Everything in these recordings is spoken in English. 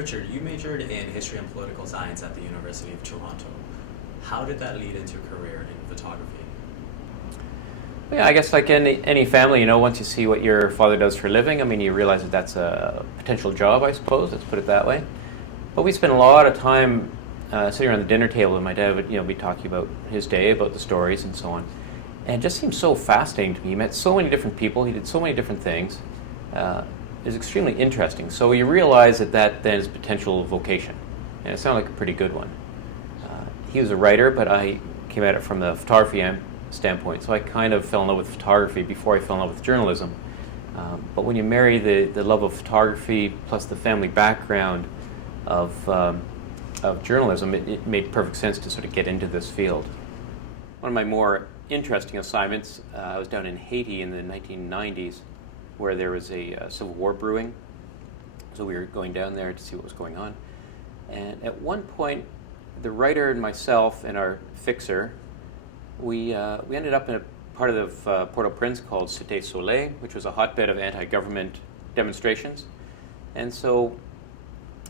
Richard, you majored in history and political science at the University of Toronto. How did that lead into a career in photography? Yeah, I guess like any family, once you see what your father does for a living, I mean, you realize that that's a potential job, I suppose, let's put it that way. But we spent a lot of time sitting around the dinner table, and my dad would, be talking about his day, about the stories and so on. And it just seemed so fascinating to me. He met so many different people, he did so many different things. It was extremely interesting. So you realize that then is a potential vocation. And it sounded like a pretty good one. He was a writer, but I came at it from the photography standpoint. So I kind of fell in love with photography before I fell in love with journalism. But when you marry the love of photography plus the family background of journalism, it made perfect sense to sort of get into this field. One of my more interesting assignments, I was down in Haiti in the 1990s, where there was a civil war brewing. So we were going down there to see what was going on. And at one point, the writer and myself and our fixer, we ended up in a part of Port-au-Prince called Cité Soleil, which was a hotbed of anti-government demonstrations. And so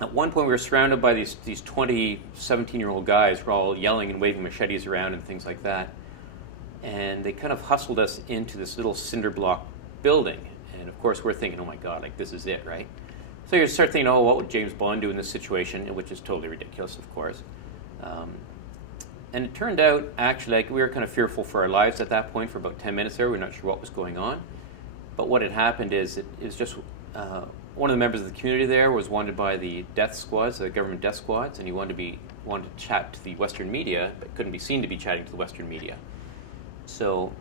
at one point we were surrounded by these 20, 17-year-old guys who were all yelling and waving machetes around and things like that. And they kind of hustled us into this little cinder block building. And of course we're thinking, oh my God, like this is it, right? So you start thinking, oh, what would James Bond do in this situation? Which is totally ridiculous, of course. And it turned out, actually, like we were kind of fearful for our lives at that point for about 10 minutes there. We were not sure what was going on. But what had happened is it was just one of the members of the community there was wanted by the death squads, the government death squads, and he wanted to chat to the Western media, but couldn't be seen to be chatting to the Western media. So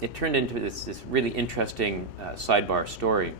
it turned into this really interesting sidebar story.